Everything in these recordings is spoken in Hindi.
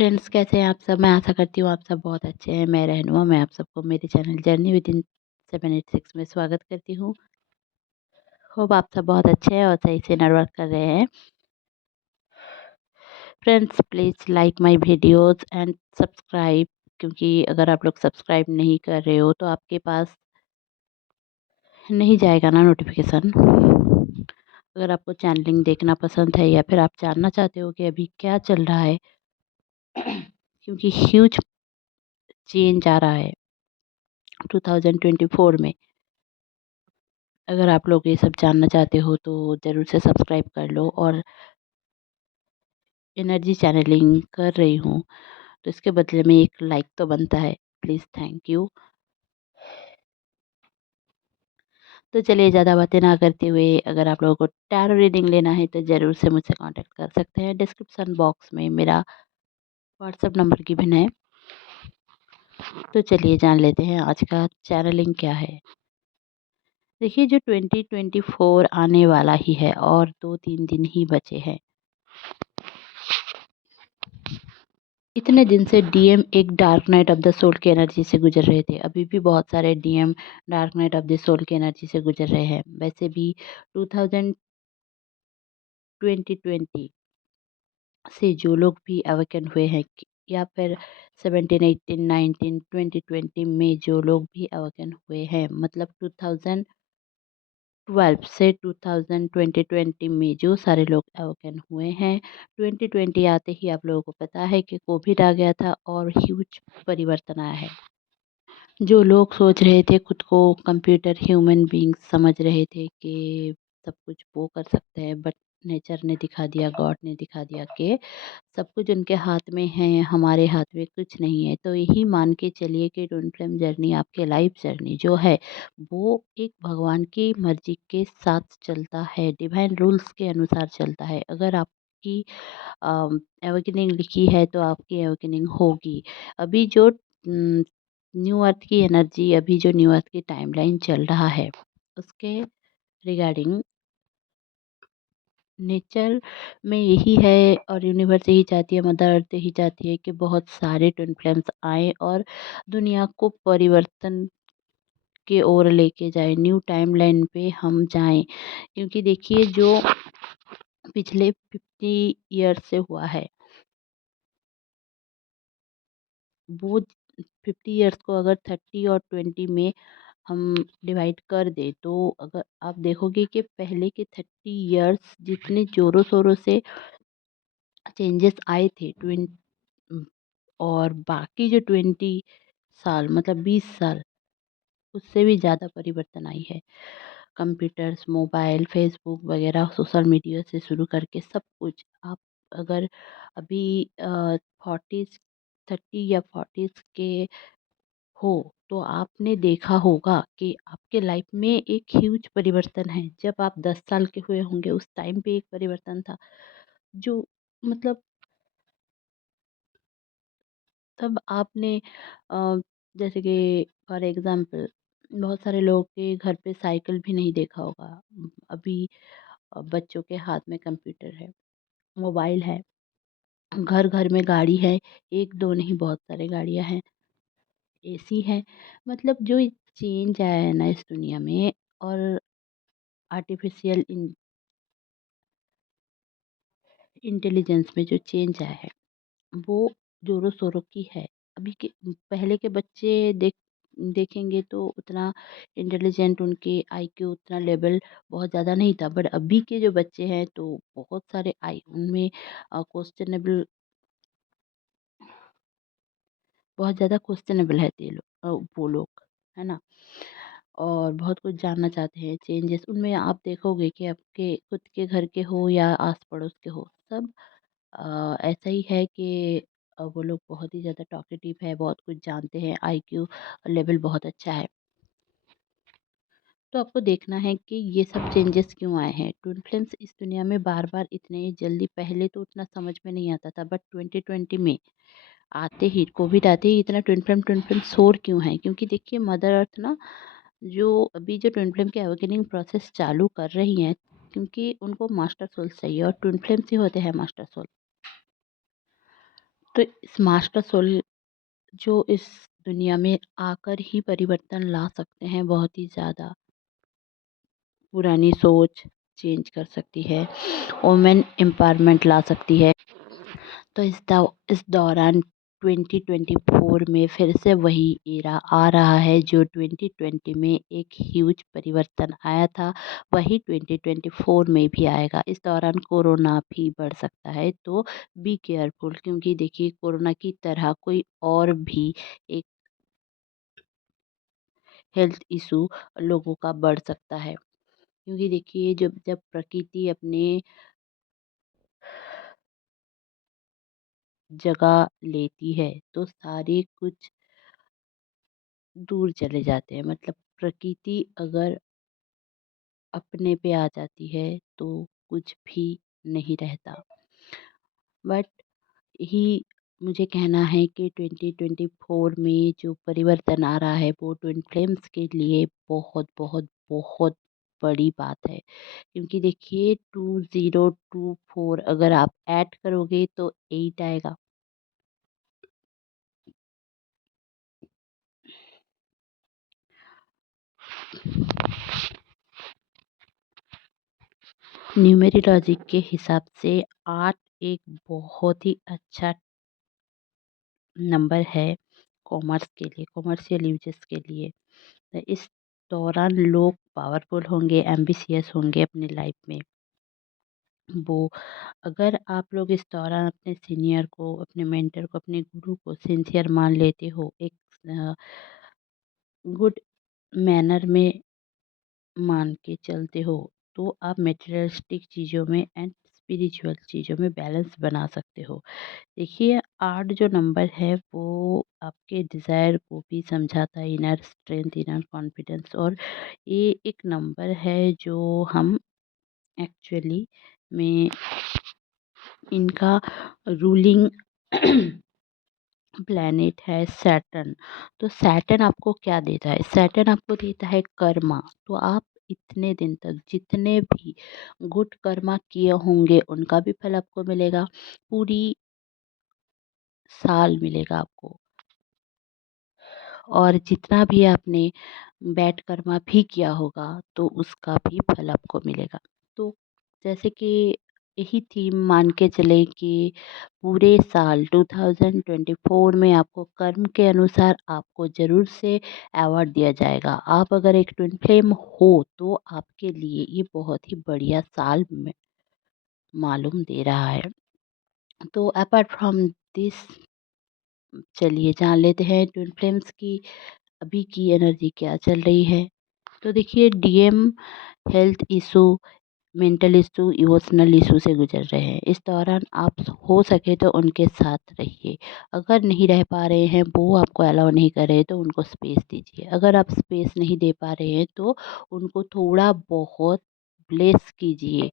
फ्रेंड्स, कैसे हैं आप सब? मैं आशा करती हूँ आप सब बहुत अच्छे हैं। मैं रहनुमा, मैं आप सबको मेरे चैनल जर्नी विद इन 786 में स्वागत करती हूँ। होप आप सब बहुत अच्छे हैं और सही से नरवर्क कर रहे हैं। Friends, please like my videos and subscribe, क्योंकि अगर आप लोग सब्सक्राइब नहीं कर रहे हो तो आपके पास नहीं जाएगा ना नोटिफिकेशन। अगर आपको चैनलिंग देखना पसंद है या फिर आप जानना चाहते हो कि अभी क्या चल रहा है क्योंकि ह्यूज चेंज आ रहा है 2024 में। अगर आप लोग ये सब जानना चाहते हो तो ज़रूर से सब्सक्राइब कर लो। और एनर्जी चैनलिंग कर रही हूँ तो इसके बदले में एक लाइक तो बनता है। Please, thank you. तो चलिए, ज़्यादा बातें ना करते हुए, अगर आप लोगों को टैरो रीडिंग लेना है तो ज़रूर से मुझसे कांटेक्ट कर सकते हैं। डिस्क्रिप्शन बॉक्स में मेरा व्हाट्सएप नंबर गिवन है। तो चलिए जान लेते हैं आज का चैनलिंग क्या है। देखिए, जो 2024 आने वाला ही है और 2-3 दिन ही बचे हैं। इतने दिन से डीएम एक dark night of the soul की एनर्जी से गुजर रहे थे। अभी भी बहुत सारे DM dark night of the soul की एनर्जी से गुजर रहे हैं। वैसे भी 2020 से जो लोग भी अवेकन हुए हैं या फिर 17, 18, 19, 2020 में जो लोग भी अवेकन हुए हैं, मतलब 2012 से 2020 में जो सारे लोग अवेकन हुए हैं, 2020 आते ही आप लोगों को पता है कि कोविड आ गया था और ह्यूज परिवर्तन आया है। जो लोग सोच रहे थे खुद को कंप्यूटर ह्यूमन बीइंग समझ रहे थे कि सब कुछ वो कर सकते हैं, बट नेचर ने दिखा दिया, गॉड ने दिखा दिया कि सब कुछ उनके हाथ में है, हमारे हाथ में कुछ नहीं है। तो यही मान के चलिए कि ट्विन फ्लेम जर्नी, आपके लाइफ जर्नी जो है, वो एक भगवान की मर्जी के साथ चलता है, डिवाइन रूल्स के अनुसार चलता है। अगर आपकी एवेकनिंग लिखी है तो आपकी एवेकनिंग होगी। अभी जो न्यू अर्थ की एनर्जी, अभी जो न्यू अर्थ की टाइमलाइन चल रहा है, उसके रिगार्डिंग नेचर में यही है और यूनिवर्स यही चाहती है, मदर अर्थ यही चाहती है कि बहुत सारे ट्विन फ्लेम्स आए और दुनिया को परिवर्तन की ओर लेके जाए, न्यू टाइमलाइन पे हम जाएं। क्योंकि देखिए, जो पिछले 50 ईयर से हुआ है, वो 50 ईयर्स को अगर 30 और 20 में हम डिवाइड कर दें, तो अगर आप देखोगे कि पहले के 30 इयर्स जितने ज़ोरों शोरों से चेंजेस आए थे और बाकी जो 20 साल, मतलब 20 साल, उससे भी ज़्यादा परिवर्तन आई है। कंप्यूटर्स, मोबाइल, फेसबुक वगैरह, सोशल मीडिया से शुरू करके सब कुछ। आप अगर अभी 40, 30 या 40 के हो तो आपने देखा होगा कि आपके लाइफ में एक ह्यूज परिवर्तन है। जब आप 10 साल के हुए होंगे उस टाइम पे एक परिवर्तन था, जो मतलब तब आपने जैसे कि फॉर एग्जांपल बहुत सारे लोगों के घर पे साइकिल भी नहीं देखा होगा। अभी बच्चों के हाथ में कंप्यूटर है, मोबाइल है, घर घर में गाड़ी है, एक दो नहीं बहुत सारे गाड़ियां हैं, एसी है। मतलब जो चेंज आया है ना इस दुनिया में, और आर्टिफिशियल इंटेलिजेंस में जो चेंज आया है, वो ज़ोरों शोरों की है। अभी के पहले के बच्चे देखेंगे तो उतना इंटेलिजेंट, उनके आईक्यू उतना लेवल बहुत ज़्यादा नहीं था। बट अभी के जो बच्चे हैं तो बहुत सारे आई उनमें क्वेश्चनेबल, बहुत ज़्यादा क्वेश्चनेबल है वो लोग, है ना। और बहुत कुछ जानना चाहते हैं। चेंजेस उनमें आप देखोगे कि आपके खुद के घर के हो या आस पड़ोस के हो, सब ऐसा ही है कि वो लोग बहुत ही ज़्यादा टॉकेटिव है, बहुत कुछ जानते हैं, आईक्यू लेवल बहुत अच्छा है। तो आपको देखना है कि ये सब चेंजेस क्यों आए हैं। ट्विन फ्लेम्स इस दुनिया में बार बार इतने जल्दी, पहले तो उतना समझ में नहीं आता था, बट 2020 में आते ही, कोविड आते ही इतना ट्विन फ्लेम शोर क्यों है। क्योंकि देखिए, मदर अर्थ ना, जो अभी जो ट्विन फ्लेम के अवेकनिंग प्रोसेस चालू कर रही हैं, क्योंकि उनको मास्टर सोल चाहिए और ट्विन फ्लेम्स ही होते हैं मास्टर सोल। तो इस मास्टर सोल जो इस दुनिया में आकर ही परिवर्तन ला सकते हैं, बहुत ही ज़्यादा पुरानी सोच चेंज कर सकती है, वुमेन एम्पावरमेंट ला सकती है। तो इस दौरान 2024 में फिर से वही एरा आ रहा है जो 2020 में एक ह्यूज परिवर्तन आया था, वही 2024 में भी आएगा। इस दौरान कोरोना भी बढ़ सकता है, तो बी केयरफुल, क्योंकि देखिए कोरोना की तरह कोई और भी एक हेल्थ इशू लोगों का बढ़ सकता है। क्योंकि देखिए जब जब प्रकृति अपने जगह लेती है तो सारे कुछ दूर चले जाते हैं, मतलब प्रकृति अगर अपने पे आ जाती है तो कुछ भी नहीं रहता। बट ही मुझे कहना है कि 2024 में जो परिवर्तन आ रहा है वो ट्विन फ्लेम्स के लिए बहुत बहुत बहुत बड़ी बात है। क्योंकि देखिए 2024 अगर आप ऐड करोगे तो 8 आएगा। न्यूमेरोलॉजी के हिसाब से 8 एक बहुत ही अच्छा नंबर है कॉमर्स के लिए, कॉमर्शियल यूजेस के लिए। तो इस दौरान लोग पावरफुल होंगे, एम्बिशियस होंगे अपनी लाइफ में। वो अगर आप लोग इस दौरान अपने सीनियर को, अपने मेंटर को, अपने गुरु को सिंसियर मान लेते हो, एक गुड मैनर में मान के चलते हो, तो आप मटेरियलिस्टिक चीज़ों में एंड स्पिरिचुअल चीज़ों में बैलेंस बना सकते हो। देखिए 8 जो नंबर है वो आपके डिज़ायर को भी समझाता है, इनर स्ट्रेंथ, इनर कॉन्फिडेंस। और ये एक नंबर है जो हम एक्चुअली में इनका रूलिंग प्लैनेट है सैटर्न। तो सैटर्न आपको क्या देता है? सैटर्न आपको देता है कर्मा। तो आप इतने दिन तक जितने भी गुड कर्मा किए होंगे उनका भी फल आपको मिलेगा, पूरी साल मिलेगा आपको। और जितना भी आपने बैड कर्मा भी किया होगा तो उसका भी फल आपको मिलेगा। तो जैसे कि यही थीम मान के चले कि पूरे साल 2024 में आपको कर्म के अनुसार आपको ज़रूर से अवार्ड दिया जाएगा। आप अगर एक ट्विन फ्लेम हो तो आपके लिए ये बहुत ही बढ़िया साल में मालूम दे रहा है। तो अपार्ट फ्रॉम दिस, चलिए जान लेते हैं ट्विन फ्लेम्स की अभी की एनर्जी क्या चल रही है। तो देखिए DM health issue, mental issue, emotional issue से गुजर रहे हैं। इस दौरान आप हो सके तो उनके साथ रहिए। अगर नहीं रह पा रहे हैं, वो आपको अलाउ नहीं कर रहे, तो उनको स्पेस दीजिए। अगर आप स्पेस नहीं दे पा रहे हैं तो उनको थोड़ा बहुत ब्लेस कीजिए,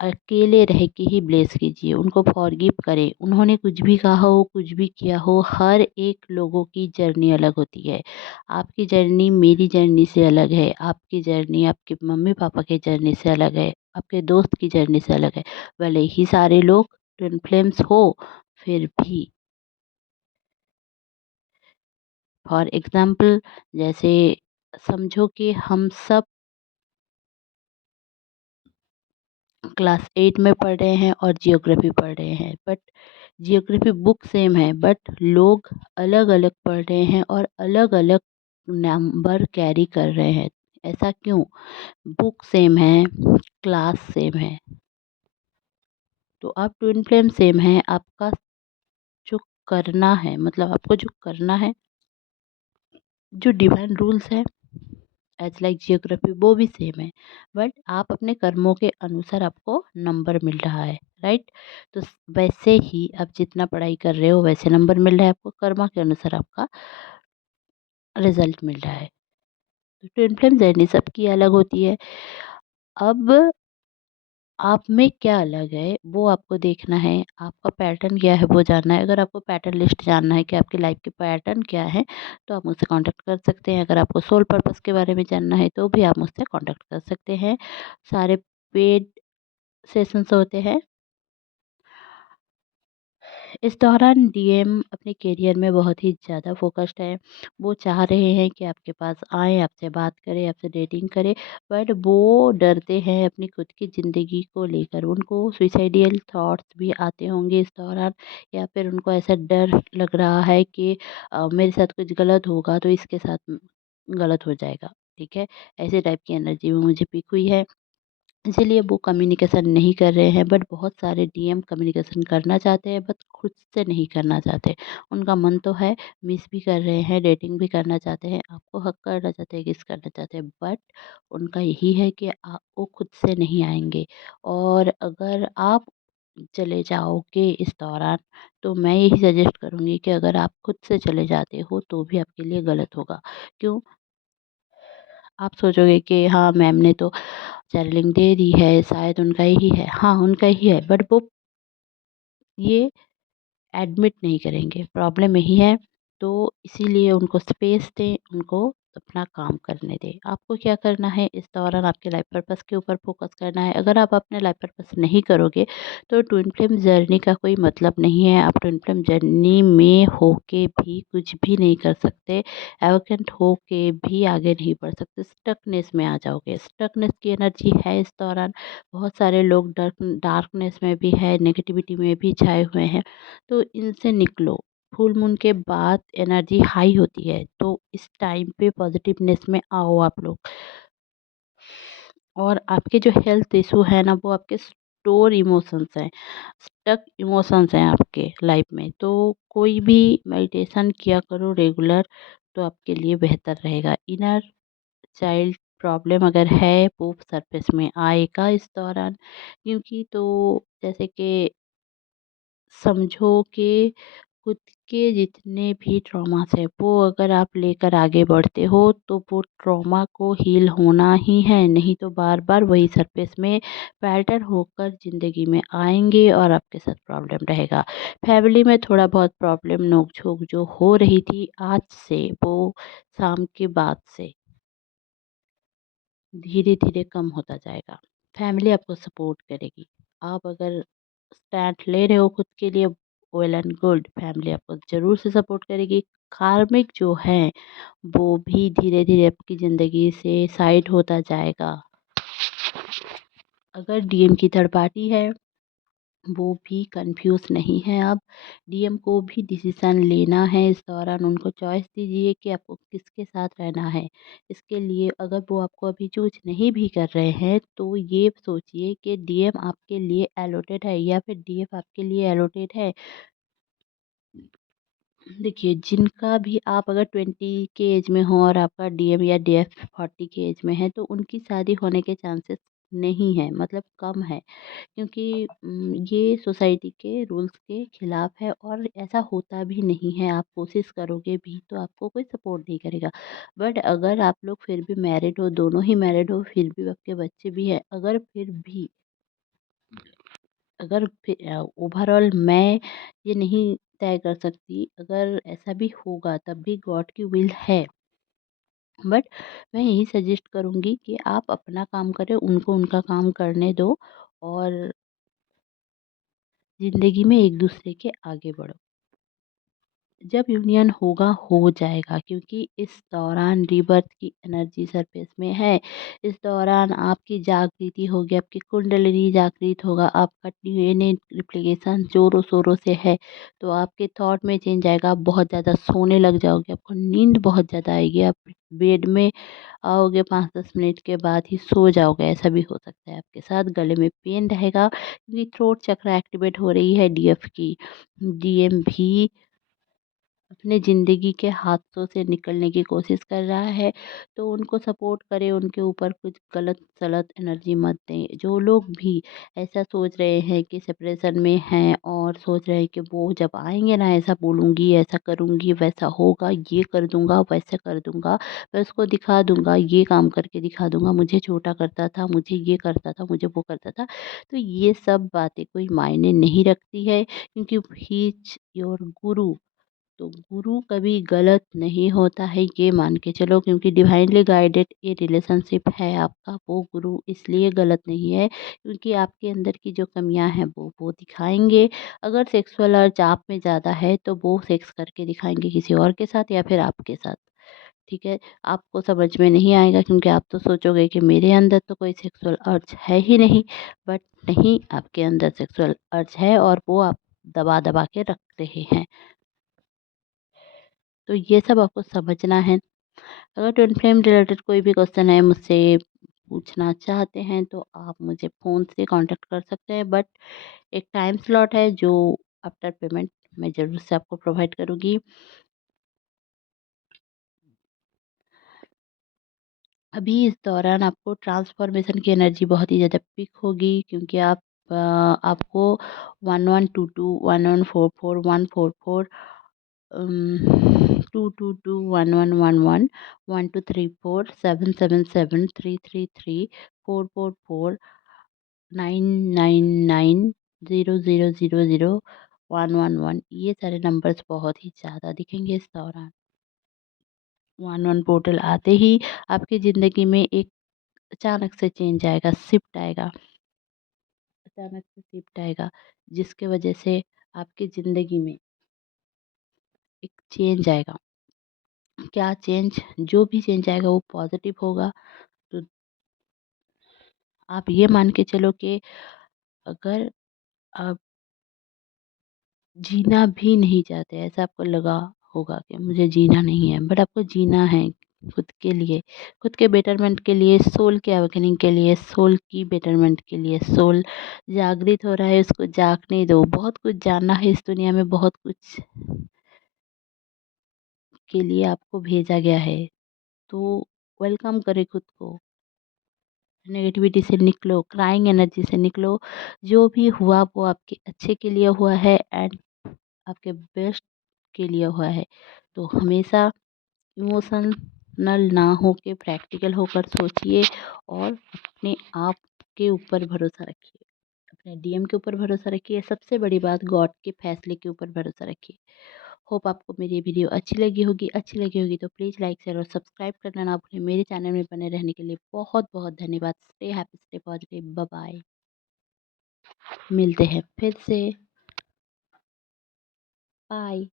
अकेले रह के ही ब्लेस कीजिए, उनको फॉरगिव करें। उन्होंने कुछ भी कहा हो, कुछ भी किया हो, हर एक लोगों की जर्नी अलग होती है। आपकी जर्नी मेरी जर्नी से अलग है, आपकी जर्नी आपके मम्मी पापा की जर्नी से अलग है, आपके दोस्त की जर्नी से अलग है। भले ही सारे लोग ट्विन फ्लेम्स हो, फिर भी फॉर एग्ज़ाम्पल जैसे समझो कि हम सब क्लास 8 में पढ़ रहे हैं और जियोग्राफी पढ़ रहे हैं, बट जियोग्राफी बुक सेम है, बट लोग अलग अलग पढ़ रहे हैं और अलग अलग नंबर कैरी कर रहे हैं। ऐसा क्यों? बुक सेम है, क्लास सेम है। तो आप ट्विन फ्लेम सेम है, आपका जो करना है, मतलब आपको जो करना है, जो डिवाइन रूल्स है एज लाइक जियोग्राफी वो भी सेम है, बट आप अपने कर्मों के अनुसार आपको नंबर मिल रहा है, राइट। तो वैसे ही आप जितना पढ़ाई कर रहे हो वैसे नंबर मिल रहा है आपको, कर्मा के अनुसार आपका रिजल्ट मिल रहा है। तो ट्विन फ्लेम जर्नी सबकी अलग होती है। अब आप में क्या अलग है वो आपको देखना है, आपका पैटर्न क्या है वो जानना है। अगर आपको पैटर्न लिस्ट जानना है कि आपकी लाइफ के पैटर्न क्या है, तो आप मुझसे कांटेक्ट कर सकते हैं। अगर आपको सोल पर्पस के बारे में जानना है तो भी आप मुझसे कांटेक्ट कर सकते हैं। सारे पेड सेशंस होते हैं, इस दौरान डीएम अपने करियर में बहुत ही ज़्यादा फ़ोकस्ड है। वो चाह रहे हैं कि आपके पास आएँ, आपसे बात करें, आपसे डेटिंग करें, बट वो डरते हैं अपनी खुद की ज़िंदगी को लेकर। उनको सुसाइडियल थॉट्स भी आते होंगे इस दौरान, या फिर उनको ऐसा डर लग रहा है कि मेरे साथ कुछ गलत होगा तो इसके साथ गलत हो जाएगा, ठीक है? ऐसे टाइप की एनर्जी में मुझे पिक हुई है। इसीलिए वो कम्युनिकेशन नहीं कर रहे हैं, बट बहुत सारे डीएम कम्युनिकेशन करना चाहते हैं, बट खुद से नहीं करना चाहते। उनका मन तो है, मिस भी कर रहे हैं, डेटिंग भी करना चाहते हैं, आपको हक करना चाहते हैं, किस करना चाहते हैं, बट उनका यही है कि वो खुद से नहीं आएँगे। और अगर आप चले जाओगे इस दौरान, तो मैं यही सजेस्ट करूँगी कि अगर आप खुद से चले जाते हो तो भी आपके लिए गलत होगा। क्यों? आप सोचोगे कि हाँ, मैम ने तो चैनलिंग दे दी है, शायद उनका ही है। हाँ, उनका ही है, बट वो ये एडमिट नहीं करेंगे, प्रॉब्लम यही है। तो इसीलिए उनको स्पेस दें, उनको अपना काम करने दें। आपको क्या करना है, इस दौरान आपके लाइफ पर्पस के ऊपर फ़ोकस करना है। अगर आप अपने लाइफ पर्पस नहीं करोगे, तो ट्विन फ्लेम जर्नी का कोई मतलब नहीं है। आप ट्विन फ्लेम जर्नी में होके भी कुछ भी नहीं कर सकते, एरोगेंट होके भी आगे नहीं बढ़ सकते, स्टकनेस में आ जाओगे। स्टकनेस की एनर्जी है इस दौरान। बहुत सारे लोग डार्कनेस में भी है, नेगेटिविटी में भी छाए हुए हैं। तो इनसे निकलो। फुल मून के बाद एनर्जी हाई होती है, तो इस टाइम पे पॉजिटिवनेस में आओ आप लोग। और आपके जो हेल्थ इशू है ना, वो आपके स्टोर इमोशंस हैं, स्टक इमोशंस हैं आपके लाइफ में। तो कोई भी मेडिटेशन किया करो रेगुलर, तो आपके लिए बेहतर रहेगा। इनर चाइल्ड प्रॉब्लम अगर है, वो सरफेस में आएगा इस दौरान। क्योंकि तो जैसे कि समझो कि खुद के जितने भी ट्रॉमास हैं, वो अगर आप लेकर आगे बढ़ते हो, तो वो ट्रॉमा को हील होना ही है, नहीं तो बार बार वही सरफेस में पैटर्न होकर ज़िंदगी में आएंगे और आपके साथ प्रॉब्लम रहेगा। फैमिली में थोड़ा बहुत प्रॉब्लम नोक झोंक जो हो रही थी, आज से वो शाम के बाद से धीरे धीरे कम होता जाएगा। फैमिली आपको सपोर्ट करेगी। आप अगर स्टैंड ले रहे हो खुद के लिए, वेल एंड गुड, फैमिली आपको ज़रूर से सपोर्ट करेगी। कार्मिक जो है, वो भी धीरे धीरे आपकी ज़िंदगी से साइड होता जाएगा। अगर डीएम की थर्ड पार्टी है, वो भी कंफ्यूज नहीं है अब। डीएम को भी डिसीज़न लेना है इस दौरान। उनको चॉइस दीजिए कि आपको किसके साथ रहना है। इसके लिए अगर वो आपको अभी चूज़ नहीं भी कर रहे हैं, तो ये सोचिए कि डीएम आपके लिए अलॉटेड है या फिर डीएफ आपके लिए अलॉटेड है। देखिए, जिनका भी आप अगर 20 के एज में हो और आपका डीएम या डीएफ 40 के एज में है, तो उनकी शादी होने के चांसेस नहीं है, मतलब कम है। क्योंकि ये सोसाइटी के रूल्स के खिलाफ है और ऐसा होता भी नहीं है। आप कोशिश करोगे भी तो आपको कोई सपोर्ट नहीं करेगा। बट अगर आप लोग फिर भी मैरिड हो, दोनों ही मैरिड हो, फिर भी आपके बच्चे भी हैं, अगर फिर भी अगर ओवरऑल मैं ये नहीं तय कर सकती, अगर ऐसा भी होगा तब भी गॉड की विल है। बट मैं यही सजेस्ट करूँगी कि आप अपना काम करें, उनको उनका काम करने दो, और ज़िंदगी में एक दूसरे के आगे बढ़ो। जब यूनियन होगा, हो जाएगा, क्योंकि इस दौरान रीबर्थ की एनर्जी सरफेस में है। इस दौरान आपकी जागृति होगी, आपकी कुंडलिनी जागृत होगा, आपका डीएनए रिप्लिकेशन ज़ोरों शोरों से है। तो आपके थॉट में चेंज आएगा, आप बहुत ज़्यादा सोने लग जाओगे, आपको नींद बहुत ज़्यादा आएगी, आप बेड में आओगे 5-10 मिनट के बाद ही सो जाओगे, ऐसा भी हो सकता है आपके साथ। गले में पेन रहेगा, क्योंकि थ्रोट चक्र एक्टिवेट हो रही है डीएफ की। डीएम भी अपने ज़िंदगी के हादसों से निकलने की कोशिश कर रहा है, तो उनको सपोर्ट करें, उनके ऊपर कुछ गलत-सलत एनर्जी मत दें। जो लोग भी ऐसा सोच रहे हैं कि सेपरेशन में हैं और सोच रहे हैं कि वो जब आएँगे ना, ऐसा बोलूँगी, ऐसा करूँगी, वैसा होगा, ये कर दूँगा, वैसा कर दूँगा, मैं उसको दिखा दूँगा, ये काम करके दिखा दूँगा, मुझे छोटा करता था, मुझे ये करता था, मुझे वो करता था। तो ये सब बातें कोई मायने नहीं रखती है, क्योंकि ही इज़ योर गुरु। तो गुरु कभी गलत नहीं होता है, ये मान के चलो, क्योंकि डिवाइनली गाइडेड ये रिलेशनशिप है आपका। वो गुरु इसलिए गलत नहीं है क्योंकि आपके अंदर की जो कमियां हैं वो दिखाएंगे। अगर सेक्सुअल अर्ज आप में ज़्यादा है तो वो सेक्स करके दिखाएंगे किसी और के साथ या फिर आपके साथ। ठीक है, आपको समझ में नहीं आएगा क्योंकि आप तो सोचोगे कि मेरे अंदर तो कोई सेक्सुअल अर्ज है ही नहीं। बट नहीं, आपके अंदर सेक्सुअल अर्ज है और वो आप दबा दबा के रख रहे हैं। तो ये सब आपको समझना है। अगर ट्विन फ्लेम रिलेटेड कोई भी क्वेश्चन है मुझसे पूछना चाहते हैं तो आप मुझे फ़ोन से कांटेक्ट कर सकते हैं। बट एक टाइम स्लॉट है जो आफ्टर पेमेंट मैं ज़रूर से आपको प्रोवाइड करूँगी। अभी इस दौरान आपको ट्रांसफॉर्मेशन की एनर्जी बहुत ही ज़्यादा पिक होगी क्योंकि आपको 1122 1144 144 222 1111 1234 777 333 444 999 0000 111 ये सारे नंबर्स बहुत ही ज़्यादा दिखेंगे इस दौरान। 11 पोर्टल आते ही आपकी ज़िंदगी में एक अचानक से चेंज आएगा, शिफ्ट आएगा, अचानक से शिफ्ट आएगा, जिसके वजह से आपकी ज़िंदगी में एक चेंज आएगा। क्या चेंज? जो भी चेंज आएगा वो पॉज़िटिव होगा। तो आप ये मान के चलो कि अगर आप जीना भी नहीं चाहते, ऐसा आपको लगा होगा कि मुझे जीना नहीं है, बट आपको जीना है खुद के लिए, खुद के बेटरमेंट के लिए, सोल के अवेकनिंग के लिए, सोल की बेटरमेंट के लिए। सोल जागृत हो रहा है, उसको जागने दो। बहुत कुछ जानना है इस दुनिया में, बहुत कुछ के लिए आपको भेजा गया है। तो वेलकम करें खुद को, नेगेटिविटी से निकलो, क्राइंग एनर्जी से निकलो। जो भी हुआ वो आपके अच्छे के लिए हुआ है एंड आपके बेस्ट के लिए हुआ है। तो हमेशा इमोशनल ना हो के प्रैक्टिकल होकर सोचिए और अपने आप के ऊपर भरोसा रखिए, अपने डीएम के ऊपर भरोसा रखिए, सबसे बड़ी बात गॉड के फैसले के ऊपर भरोसा रखिए। होप आपको मेरी वीडियो अच्छी लगी होगी तो प्लीज़ लाइक शेयर और सब्सक्राइब करना ना भूलें। मेरे चैनल में बने रहने के लिए बहुत बहुत धन्यवाद। Stay happy, stay positive, bye bye. मिलते हैं फिर से। बाय।